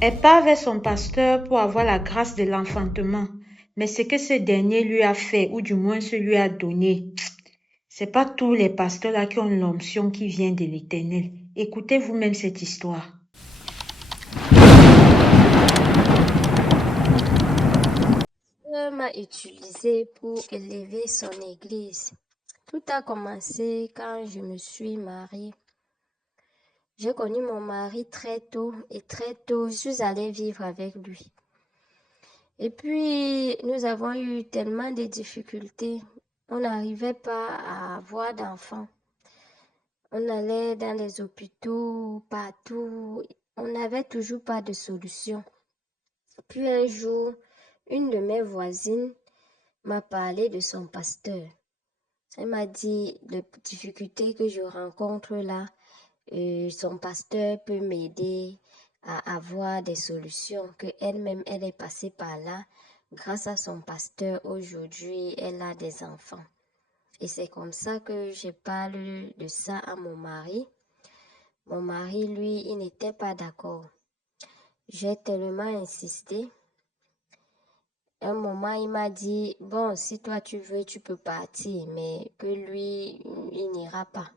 Elle part vers son pasteur pour avoir la grâce de l'enfantement. Mais ce que ce dernier lui a fait, ou du moins ce lui a donné, c'est pas tous les pasteurs là qui ont l'onction qui vient de l'Éternel. Écoutez vous-même cette histoire. Dieu m'a utilisé pour élever son église. Tout a commencé quand je me suis mariée. J'ai connu mon mari très tôt et très tôt, je suis allée vivre avec lui. Et puis, nous avons eu tellement de difficultés. On n'arrivait pas à avoir d'enfants. On allait dans les hôpitaux, partout. On n'avait toujours pas de solution. Puis un jour, une de mes voisines m'a parlé de son pasteur. Elle m'a dit les difficultés que je rencontre là, son pasteur peut m'aider à avoir des solutions, que elle-même, elle est passée par là. Grâce à son pasteur, aujourd'hui, elle a des enfants. Et c'est comme ça que je parle de ça à mon mari. Mon mari, lui, il n'était pas d'accord. J'ai tellement insisté. À un moment, il m'a dit, bon, si toi tu veux, tu peux partir, mais que lui, il n'ira pas.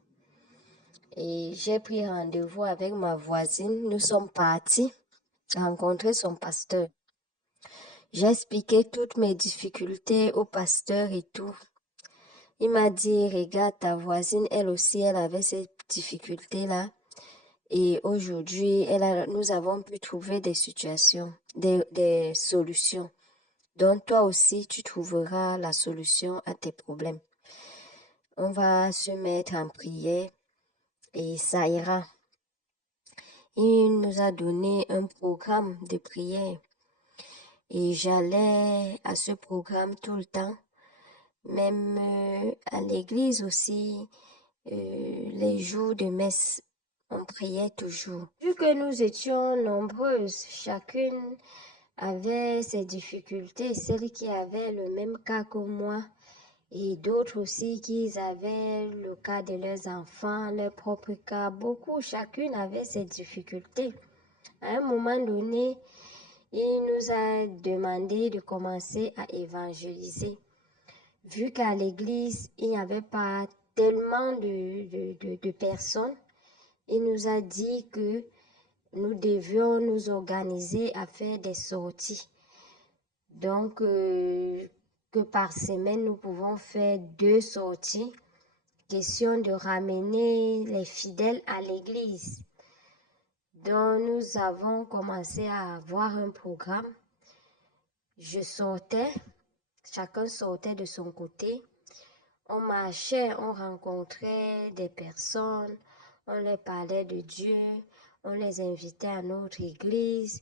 Et j'ai pris rendez-vous avec ma voisine. Nous sommes partis rencontrer son pasteur. J'ai expliqué toutes mes difficultés au pasteur et tout. Il m'a dit, regarde, ta voisine, elle aussi, elle avait ces difficultés-là. Et aujourd'hui, nous avons pu trouver des solutions. Donc, toi aussi, tu trouveras la solution à tes problèmes. On va se mettre en prière et ça ira. Il nous a donné un programme de prière et j'allais à ce programme tout le temps, même à l'église aussi, les jours de messe, on priait toujours. Vu que nous étions nombreuses, chacune avait ses difficultés, celles qui avaient le même cas que moi et d'autres aussi qui avaient le cas de leurs enfants, leur propre cas, beaucoup, chacune avait ses difficultés. À un moment donné, il nous a demandé de commencer à évangéliser. Vu qu'à l'église, il n'y avait pas tellement de personnes, il nous a dit que nous devions nous organiser à faire des sorties. Donc, que par semaine, nous pouvons faire 2 sorties. Question de ramener les fidèles à l'église. Donc, nous avons commencé à avoir un programme. Je sortais, chacun sortait de son côté. On marchait, on rencontrait des personnes, on leur parlait de Dieu, on les invitait à notre église,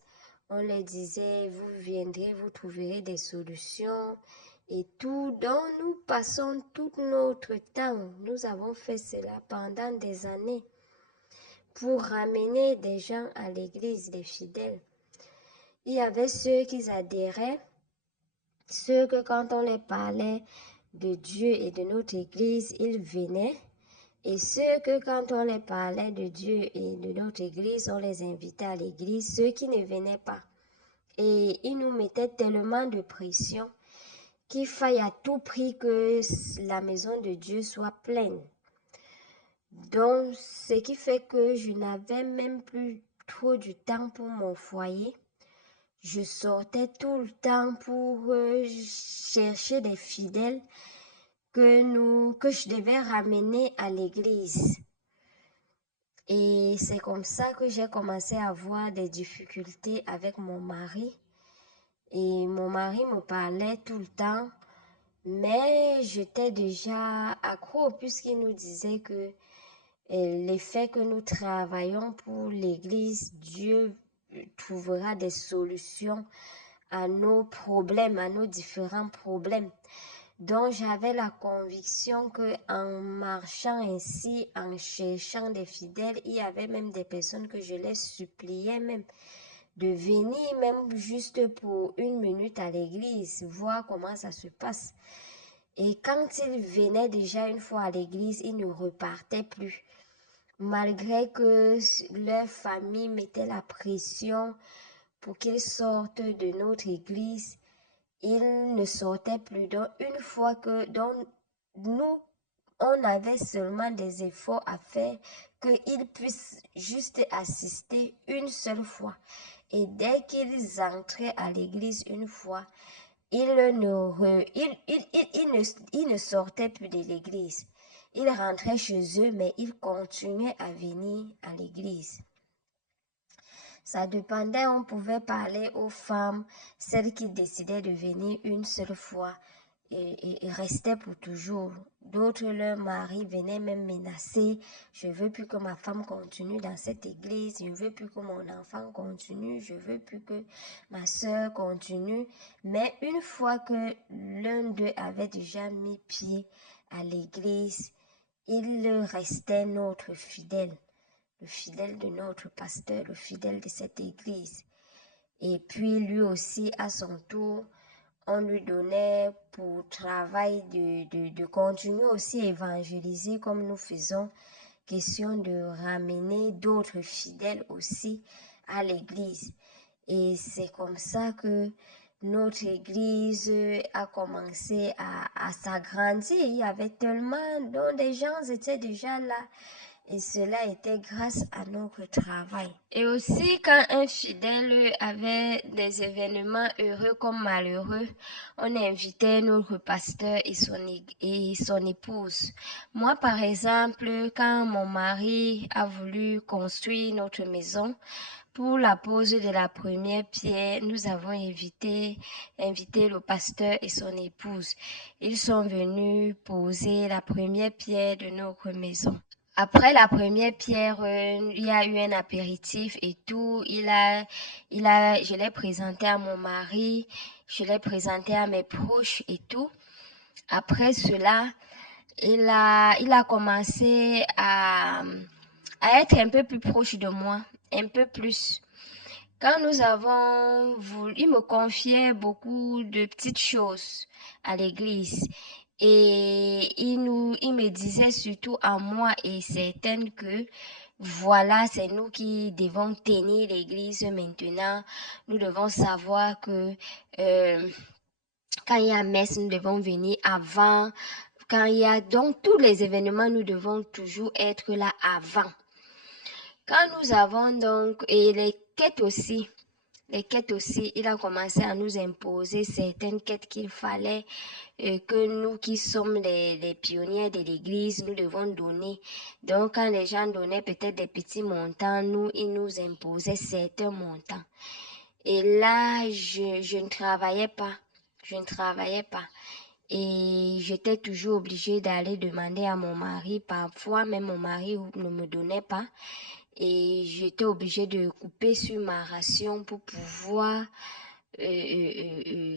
on leur disait, vous viendrez, vous trouverez des solutions et tout. Donc, nous passons tout notre temps. Nous avons fait cela pendant des années pour ramener des gens à l'église, des fidèles. Il y avait ceux qui adhéraient, ceux que quand on les parlait de Dieu et de notre église, ils venaient. Et ceux que quand on les parlait de Dieu et de notre église, on les invitait à l'église, ceux qui ne venaient pas. Et ils nous mettaient tellement de pression qu'il faille à tout prix que la maison de Dieu soit pleine. Donc, ce qui fait que je n'avais même plus trop du temps pour mon foyer. Je sortais tout le temps pour chercher des fidèles que je devais ramener à l'église. Et c'est comme ça que j'ai commencé à avoir des difficultés avec mon mari. Et mon mari me parlait tout le temps, mais j'étais déjà accro puisqu'il nous disait que l'effet que nous travaillons pour l'Église, Dieu trouvera des solutions à nos problèmes, à nos différents problèmes. Donc, j'avais la conviction que en marchant ainsi, en cherchant des fidèles, il y avait même des personnes que je les suppliais même de venir même juste pour 1 minute à l'église, voir comment ça se passe. Et quand ils venaient déjà une fois à l'église, ils ne repartaient plus. Malgré que leur famille mettait la pression pour qu'il sorte de notre église. Il ne sortait plus. Donc, une fois que nous, on avait seulement des efforts à faire, qu'il puisse juste assister une seule fois. Et dès qu'ils entraient à l'église une fois, ils ne sortaient plus de l'église. Ils rentraient chez eux, mais ils continuaient à venir à l'église. Ça dépendait, on pouvait parler aux femmes, celles qui décidaient de venir une seule fois et restaient pour toujours. D'autres, leur mari venait même menacer. Je ne veux plus que ma femme continue dans cette église. Je ne veux plus que mon enfant continue. Je ne veux plus que ma soeur continue. Mais une fois que l'un d'eux avait déjà mis pied à l'église, il restait notre fidèle, le fidèle de notre pasteur, le fidèle de cette église. Et puis lui aussi, à son tour, on lui donnait pour travail de continuer aussi à évangéliser comme nous faisons, question de ramener d'autres fidèles aussi à l'église. Et c'est comme ça que notre église a commencé à s'agrandir. Il y avait tellement dont des gens étaient déjà là. Et cela était grâce à notre travail. Et aussi, quand un fidèle avait des événements heureux comme malheureux, on invitait notre pasteur et son épouse. Moi, par exemple, quand mon mari a voulu construire notre maison, pour la pose de la première pierre, nous avons invité le pasteur et son épouse. Ils sont venus poser la première pierre de notre maison. Après la première pierre, il y a eu un apéritif et tout. Je l'ai présenté à mon mari, je l'ai présenté à mes proches et tout. Après cela, il a commencé à être un peu plus proche de moi, un peu plus. Quand nous avons voulu, il me confiait beaucoup de petites choses à l'église. Et il me disait surtout à moi et certaines que voilà, c'est nous qui devons tenir l'église maintenant. Nous devons savoir que quand il y a messe, nous devons venir avant. Quand il y a donc tous les événements, nous devons toujours être là avant. Quand nous avons donc, et les quêtes aussi, il a commencé à nous imposer certaines quêtes qu'il fallait que nous qui sommes les pionniers de l'église, nous devons donner. Donc, quand les gens donnaient peut-être des petits montants, ils nous imposaient certains montants. Et là, je ne travaillais pas. Je ne travaillais pas. Et j'étais toujours obligée d'aller demander à mon mari. Parfois, même mon mari ne me donnait pas. Et j'étais obligée de couper sur ma ration pour pouvoir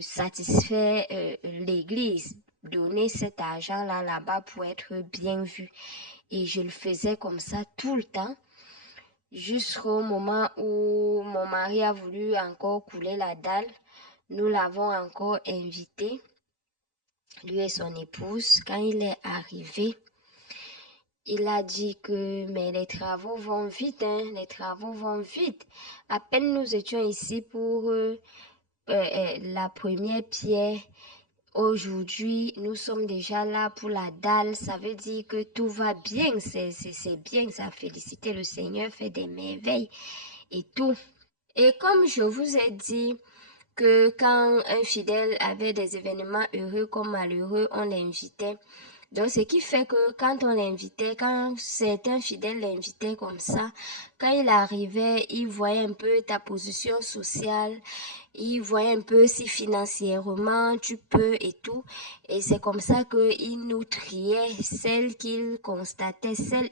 satisfaire l'église, donner cet argent-là là-bas pour être bien vu. Et je le faisais comme ça tout le temps, jusqu'au moment où mon mari a voulu encore couler la dalle. Nous l'avons encore invité, lui et son épouse. Quand il est arrivé, il a dit que mais les travaux vont vite, les travaux vont vite. À peine nous étions ici pour la première pierre. Aujourd'hui, nous sommes déjà là pour la dalle. Ça veut dire que tout va bien. C'est bien, ça. Féliciter le Seigneur, fait des merveilles et tout. Et comme je vous ai dit que quand un fidèle avait des événements heureux comme malheureux, on l'invitait. Donc, ce qui fait que quand on l'invitait, quand certains fidèles l'invitaient comme ça, quand il arrivait, il voyait un peu ta position sociale, il voyait un peu si financièrement tu peux et tout. Et c'est comme ça qu'il nous triait celles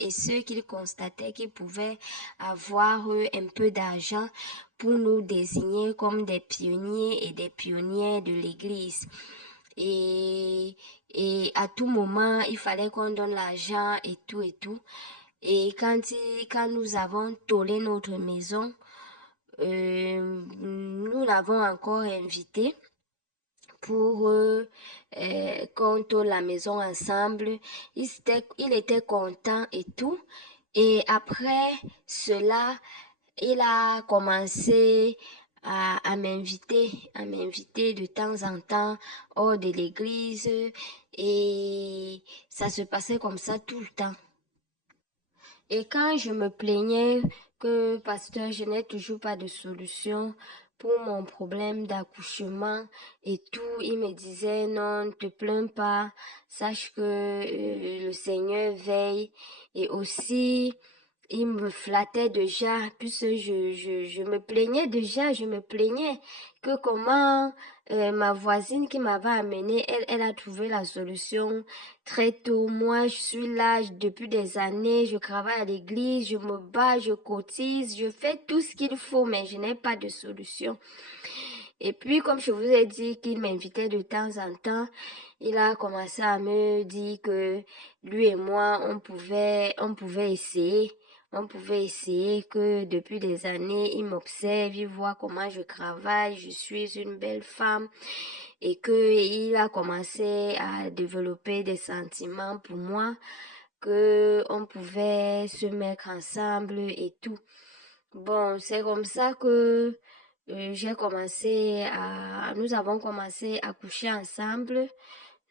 et ceux qu'il constatait qu'ils pouvaient avoir un peu d'argent pour nous désigner comme des pionniers et des pionnières de l'Église. Et à tout moment, il fallait qu'on donne l'argent et tout et tout. Et quand nous avons tollé notre maison, nous l'avons encore invité pour qu'on tolle la maison ensemble. Il était content et tout. Et après cela, il a commencé à m'inviter de temps en temps hors de l'église et ça se passait comme ça tout le temps. Et quand je me plaignais que, pasteur, je n'ai toujours pas de solution pour mon problème d'accouchement et tout, il me disait non, ne te plains pas, sache que le Seigneur veille. Et aussi, il me flattait déjà, puisque je me plaignais déjà, je me plaignais que comment ma voisine qui m'avait amenée, elle a trouvé la solution très tôt. Moi, je suis là depuis des années, je travaille à l'église, je me bats, je cotise, je fais tout ce qu'il faut, mais je n'ai pas de solution. Et puis, comme je vous ai dit qu'il m'invitait de temps en temps, il a commencé à me dire que lui et moi, on pouvait essayer. On pouvait essayer que depuis des années, il m'observe, il voit comment je travaille, je suis une belle femme et que il a commencé à développer des sentiments pour moi, que on pouvait se mettre ensemble et tout. Bon, c'est comme ça que nous avons commencé à coucher ensemble.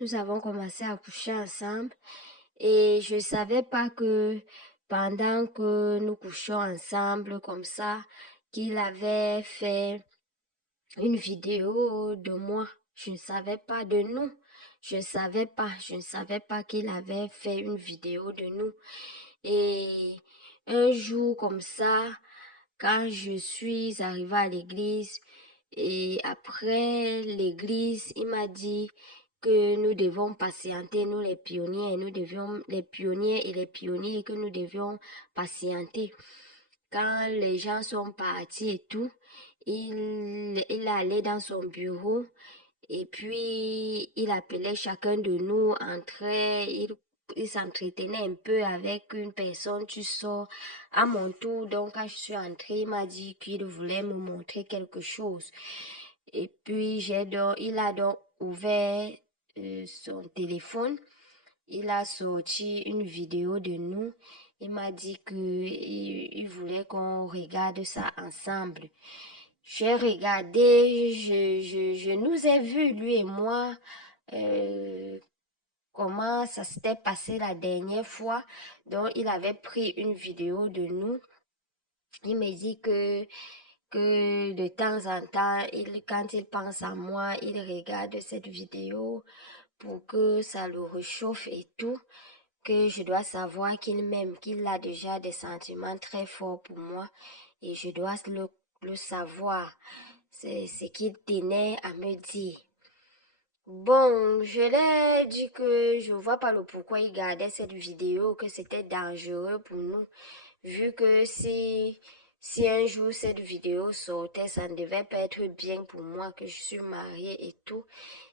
Nous avons commencé à coucher ensemble et je savais pas que pendant que nous couchions ensemble comme ça, qu'il avait fait une vidéo de moi. Je ne savais pas de nous. Je ne savais pas qu'il avait fait une vidéo de nous. Et un jour comme ça, quand je suis arrivée à l'église, et après l'église, il m'a dit que nous devons patienter, nous les pionniers, les pionniers et les pionniers, que nous devions patienter. Quand les gens sont partis et tout, il allait dans son bureau et puis il appelait chacun de nous, entrait, il s'entretenait un peu avec une personne, tu sors à mon tour. Donc quand je suis entrée, il m'a dit qu'il voulait me montrer quelque chose. Et puis il a donc ouvert son téléphone. Il a sorti une vidéo de nous. Il m'a dit qu'il voulait qu'on regarde ça ensemble. J'ai regardé, je nous ai vus, lui et moi, comment ça s'était passé la dernière fois. Donc, il avait pris une vidéo de nous. Il me dit que de temps en temps, quand il pense à moi, il regarde cette vidéo pour que ça le réchauffe et tout, que je dois savoir qu'il m'aime, qu'il a déjà des sentiments très forts pour moi et je dois le savoir. C'est ce qu'il tenait à me dire. Bon, je l'ai dit que je vois pas le pourquoi il gardait cette vidéo, que c'était dangereux pour nous, vu que si un jour cette vidéo sortait, ça ne devait pas être bien pour moi, que je suis mariée et tout.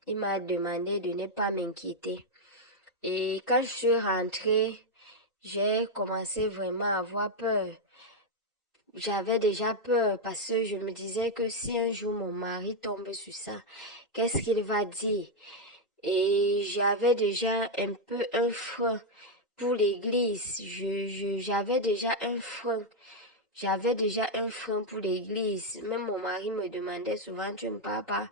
Il m'a demandé de ne pas m'inquiéter. Et quand je suis rentrée, j'ai commencé vraiment à avoir peur. J'avais déjà peur parce que je me disais que si un jour mon mari tombe sur ça, qu'est-ce qu'il va dire? Et j'avais déjà un peu un frein pour l'église. J'avais déjà un frein. J'avais déjà un frein pour l'église. Même mon mari me demandait souvent, tu ne pars pas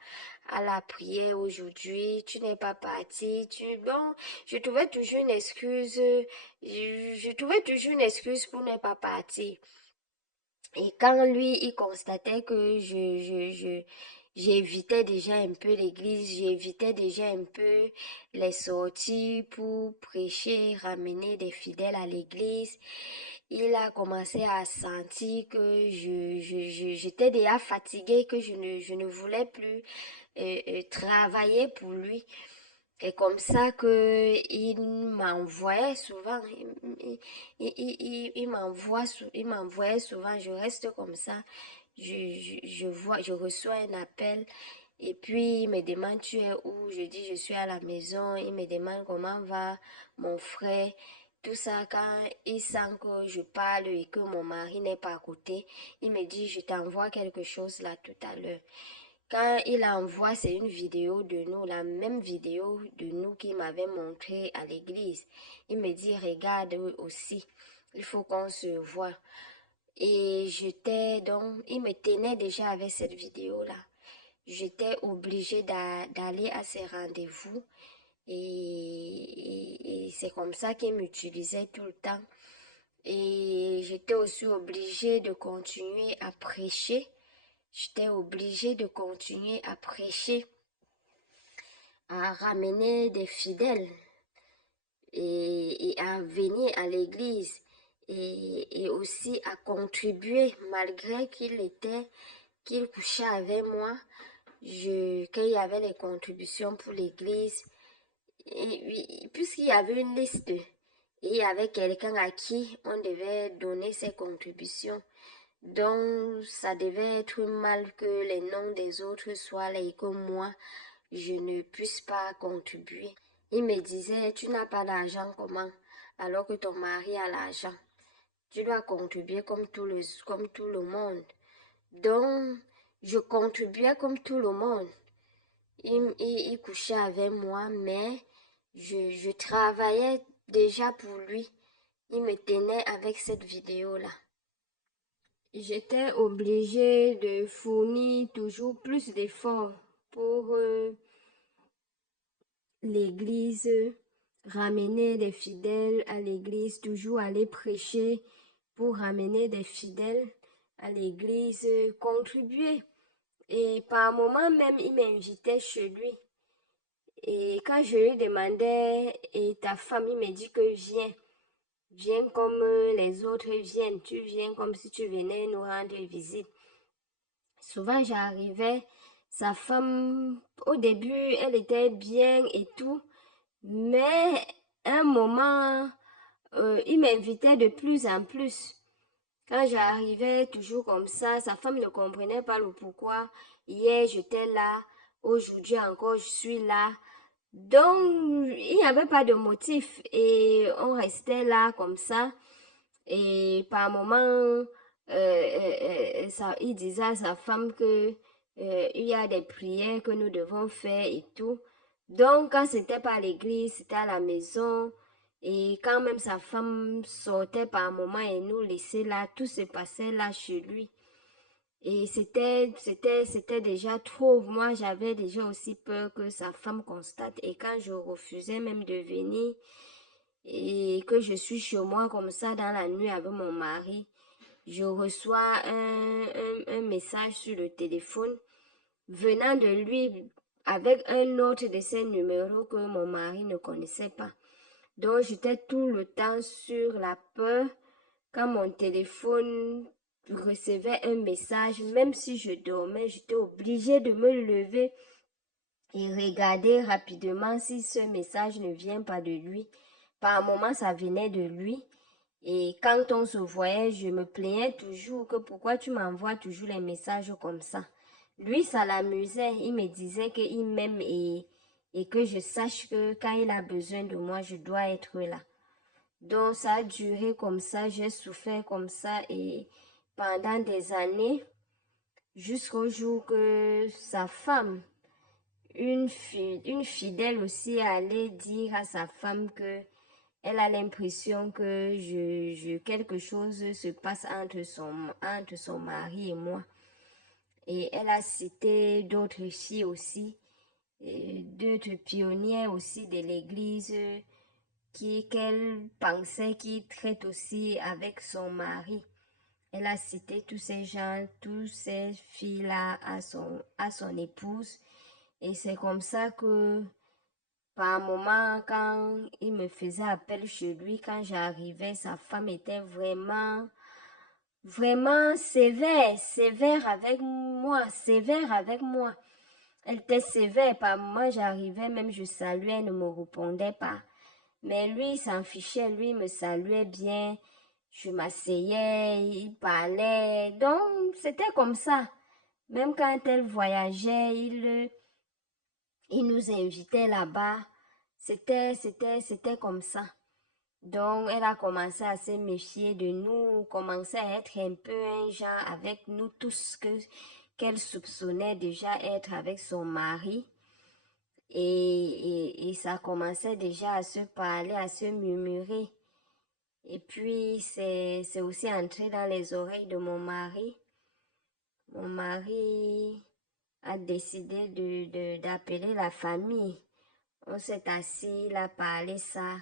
à la prière aujourd'hui, tu n'es pas parti. Bon, je trouvais toujours une excuse. Je trouvais toujours une excuse pour ne pas partir. Et quand lui, il constatait que j'évitais déjà un peu l'église, j'évitais déjà un peu les sorties pour prêcher, ramener des fidèles à l'église, il a commencé à sentir que j'étais déjà fatiguée, que je ne voulais plus travailler pour lui. Et comme ça que il m'envoyait souvent, il m'envoyait souvent, je reste comme ça, je reçois un appel et puis il me demande tu es où, je dis je suis à la maison, il me demande comment va mon frère, tout ça quand il sent que je parle et que mon mari n'est pas à côté, il me dit je t'envoie quelque chose là tout à l'heure. Quand il envoie, c'est une vidéo de nous, la même vidéo de nous qu'il m'avait montré à l'église. Il me dit, regarde aussi, il faut qu'on se voit. Et il me tenait déjà avec cette vidéo-là. J'étais obligée d'aller à ces rendez-vous et c'est comme ça qu'il m'utilisait tout le temps. Et j'étais aussi obligée de continuer à prêcher. J'étais obligée de continuer à prêcher, à ramener des fidèles et à venir à l'église et aussi à contribuer malgré qu'il couchait avec moi. Quand il y avait les contributions pour l'église, puisqu'il y avait une liste et il y avait quelqu'un à qui on devait donner ses contributions. Donc, ça devait être mal que les noms des autres soient là et que moi, je ne puisse pas contribuer. Il me disait, tu n'as pas d'argent, comment? Alors que ton mari a l'argent. Tu dois contribuer comme tout le monde. Donc, je contribuais comme tout le monde. Il couchait avec moi, mais je travaillais déjà pour lui. Il me tenait avec cette vidéo-là. J'étais obligée de fournir toujours plus d'efforts pour l'église, ramener des fidèles à l'église, toujours aller prêcher pour ramener des fidèles à l'église, contribuer. Et par moment même, il m'invitait chez lui. Et quand je lui demandais, et ta femme, il me dit que viens comme les autres viennent, tu viens comme si tu venais nous rendre visite. Souvent, j'arrivais, sa femme, au début, elle était bien et tout, mais à un moment, il m'invitait de plus en plus. Quand j'arrivais toujours comme ça, sa femme ne comprenait pas le pourquoi. Hier, j'étais là, aujourd'hui encore, je suis là. Donc, il n'y avait pas de motif et on restait là comme ça. Et par moment, il disait à sa femme que il y a des prières que nous devons faire et tout. Donc, quand c'était pas à l'église, c'était à la maison. Et quand même sa femme sortait par moment et nous laissait là, tout se passait là chez lui. Et c'était déjà trop. Moi, j'avais déjà aussi peur que sa femme constate. Et quand je refusais même de venir et que je suis chez moi comme ça dans la nuit avec mon mari, je reçois un message sur le téléphone venant de lui avec un autre de ses numéros que mon mari ne connaissait pas. Donc, j'étais tout le temps sur la peur quand mon téléphone recevait un message, même si je dormais, j'étais obligée de me lever et regarder rapidement si ce message ne vient pas de lui. Par moment, ça venait de lui. Et quand on se voyait, je me plaignais toujours que pourquoi tu m'envoies toujours les messages comme ça. Lui, ça l'amusait. Il me disait qu'il m'aime et que je sache que quand il a besoin de moi, je dois être là. Donc, ça a duré comme ça, j'ai souffert comme ça et pendant des années, jusqu'au jour que sa femme, une fidèle aussi, allait dire à sa femme que elle a l'impression que quelque chose se passe entre son mari et moi. Et elle a cité d'autres filles aussi, d'autres pionnières aussi de l'église qu'elle pensait qui traite aussi avec son mari. Elle a cité tous ces gens, toutes ces filles-là à son épouse. Et c'est comme ça que par moment, quand il me faisait appel chez lui, quand j'arrivais, sa femme était vraiment, vraiment sévère avec moi, sévère avec moi. Elle était sévère. Par moment, j'arrivais, même je saluais, elle ne me répondait pas. Mais lui, il s'en fichait, lui, il me saluait bien. Je m'asseyais, il parlait. Donc, c'était comme ça. Même quand elle voyageait, il nous invitait là-bas. C'était comme ça. Donc, elle a commencé à se méfier de nous, commençait à être un peu un genre avec nous tous qu'elle soupçonnait déjà être avec son mari. Et ça commençait déjà à se parler, à se murmurer. Et puis, c'est aussi entré dans les oreilles de mon mari. Mon mari a décidé d'appeler la famille. On s'est assis, il a parlé ça.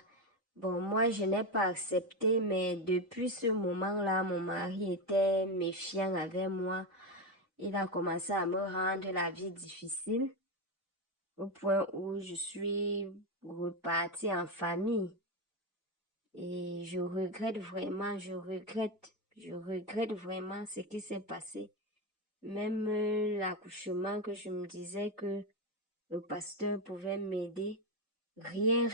Bon, moi, je n'ai pas accepté, mais depuis ce moment-là, mon mari était méfiant avec moi. Il a commencé à me rendre la vie difficile au point où je suis repartie en famille. Et je regrette vraiment vraiment ce qui s'est passé. Même l'accouchement que je me disais que le pasteur pouvait m'aider. Rien,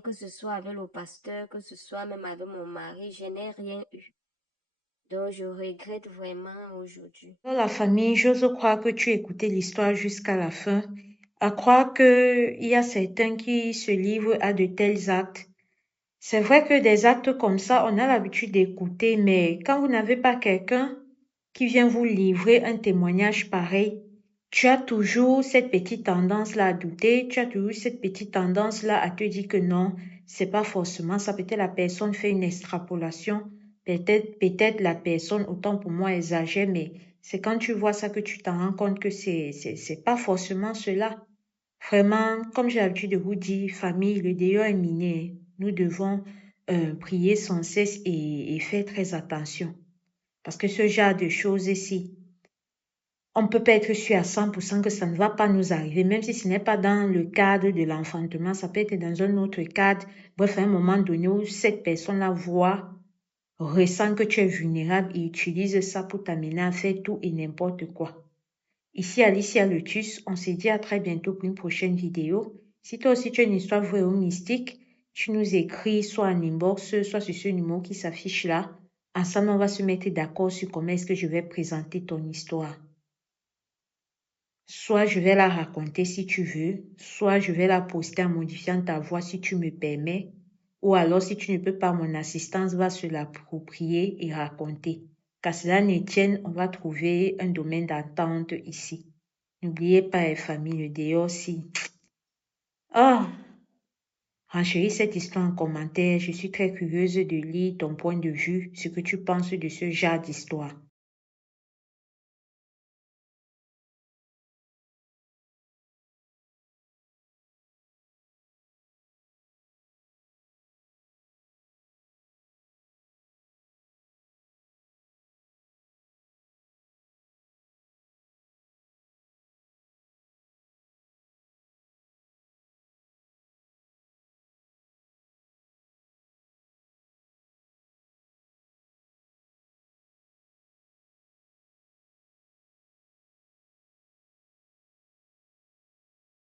que ce soit avec le pasteur, que ce soit même avec mon mari, je n'ai rien eu. Donc, je regrette vraiment aujourd'hui. Dans la famille, j'ose croire que tu écoutais l'histoire jusqu'à la fin, à croire qu'il y a certains qui se livrent à de tels actes. C'est vrai que des actes comme ça, on a l'habitude d'écouter, mais quand vous n'avez pas quelqu'un qui vient vous livrer un témoignage pareil, tu as toujours cette petite tendance-là à douter, tu as toujours cette petite tendance-là à te dire que non, c'est pas forcément ça. Peut-être la personne fait une extrapolation, peut-être la personne, autant pour moi, exagère, mais c'est quand tu vois ça que tu t'en rends compte que c'est pas forcément cela. Vraiment, comme j'ai l'habitude de vous dire, famille, le dehors est miné. Nous devons prier sans cesse et faire très attention. Parce que ce genre de choses ici, on ne peut pas être sûr à 100% que ça ne va pas nous arriver, même si ce n'est pas dans le cadre de l'enfantement, ça peut être dans un autre cadre. Bref, à un moment donné où cette personne-là voit, ressent que tu es vulnérable et utilise ça pour t'amener à faire tout et n'importe quoi. Ici Alicia Lotus, on se dit à très bientôt pour une prochaine vidéo. Si toi aussi tu as une histoire vraie ou mystique, tu nous écris soit en inbox, soit sur ce numéro qui s'affiche là. Ensemble, on va se mettre d'accord sur comment est-ce que je vais présenter ton histoire. Soit je vais la raconter si tu veux, soit je vais la poster en modifiant ta voix si tu me permets, ou alors si tu ne peux pas, mon assistance va se l'approprier et raconter. Qu'à cela ne tienne, on va trouver un domaine d'attente ici. N'oubliez pas, les familles, le dehors aussi. Ah, renchéris cette histoire en commentaire. Je suis très curieuse de lire ton point de vue, ce que tu penses de ce genre d'histoire.